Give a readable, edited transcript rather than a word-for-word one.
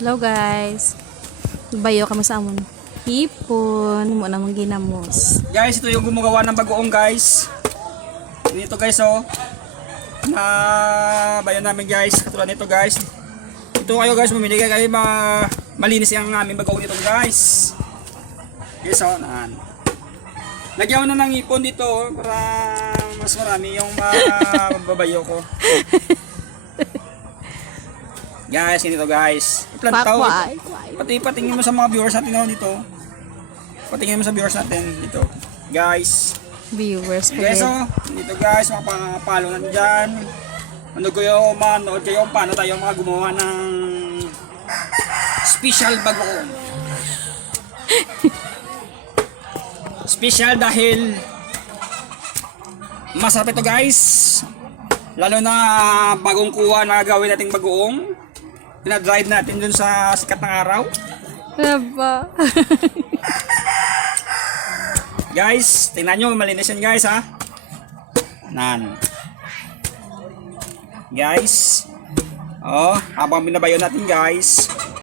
Hello guys. Bayo kami sa amon. Hipon mo namang ginamos. Guys, ito yung gumagawa ng bagoong guys. Dito guys oh. Na bayan namin guys. Katulad nito guys. Ito kayo guys, mamili kayo malinis yung aming bagoong nito guys. Guys oh, naan. Lagyan ko na ng ipon dito oh, para mas marami yung mababayo ko. Guys, ganito guys. Plantaw. Patingin mo sa mga viewers natin oh, dito. Patingin mo sa viewers natin dito. Guys. Viewers Guys oh, dito guys, makapalo na dyan. Manood kayo paano tayo mga gumawa ng special bagoong. Special dahil masarap ito guys. Lalo na bagong kuha na gawin nating bagoong. Pina-drive natin dun sa sikat ng araw. Diba? Guys, tingnan nyo, malinis yan guys ha. Nan. Guys. Oh, habang binabayo natin guys.